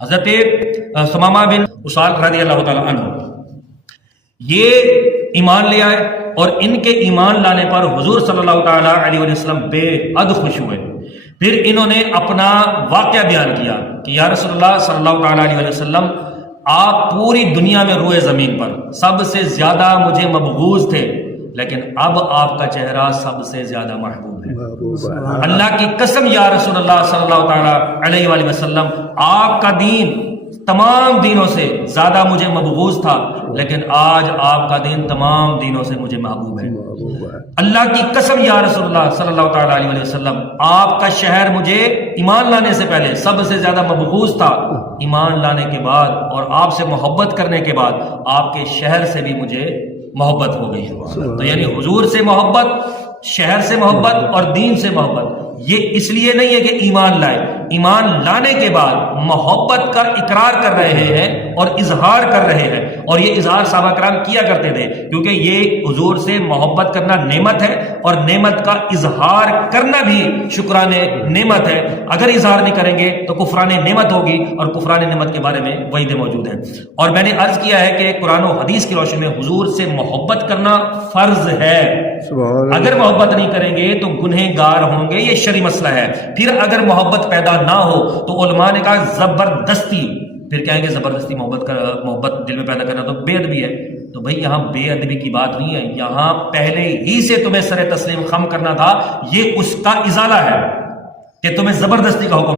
حضرت ثمامہ بن اسال رضی اللہ تعالیٰ عنہ یہ ایمان لے آئے، اور ان کے ایمان لانے پر حضور صلی اللہ تعالیٰ علیہ وسلم بے حد خوش ہوئے۔ پھر انہوں نے اپنا واقعہ بیان کیا کہ یا رسول اللہ صلی اللہ تعالیٰ علیہ وسلم، آپ پوری دنیا میں روئے زمین پر سب سے زیادہ مجھے مبغوض تھے، لیکن اب آپ کا چہرہ سب سے زیادہ محبوب ہے۔ اللہ کی قسم یا رسول اللہ صلی اللہ تعالیٰ علیہ وآلہ وسلم، آپ کا دین تمام دینوں سے زیادہ مجھے مبغوض تھا، لیکن آج آپ کا دین تمام دینوں سے مجھے محبوب ہے۔ اللہ کی قسم یا رسول اللہ صلی اللہ تعالیٰ علیہ وسلم، آپ کا شہر مجھے ایمان لانے سے پہلے سب سے زیادہ مبغوض تھا، ایمان لانے کے بعد اور آپ سے محبت کرنے کے بعد آپ کے شہر سے بھی مجھے محبت ہو گئی ہے۔ تو یعنی حضور سے محبت، شہر سے محبت اور دین سے محبت، یہ اس لیے نہیں ہے کہ ایمان لائے، ایمان لانے کے بعد محبت کا اقرار کر رہے ہیں اور اظہار کر رہے ہیں، اور یہ اظہار صحابہ کرام کیا کرتے تھے، کیونکہ یہ حضور سے محبت کرنا نعمت ہے، اور نعمت کا اظہار کرنا بھی شکران نعمت ہے۔ اگر اظہار نہیں کریں گے تو کفران نعمت ہوگی، اور کفران نعمت کے بارے میں وعیدیں موجود ہیں۔ اور میں نے عرض کیا ہے کہ قرآن و حدیث کی روشنی میں حضور سے محبت کرنا فرض ہے۔ اگر محبت نہیں کریں گے تو گنہگار ہوں گے، یہ شرعی مسئلہ ہے۔ پھر اگر محبت پیدا نہ ہو تو علماء نے کہا زبردستی، پھر کہیں گے زبردستی محبت دل میں پیدا کرنا تو بے ادبی ہے۔ تو بھئی یہاں بے ادبی کی بات نہیں ہے، یہاں پہلے ہی سے تمہیں سر تسلیم خم کرنا تھا، یہ اس کا ازالہ ہے کہ تمہیں زبردستی کا حکم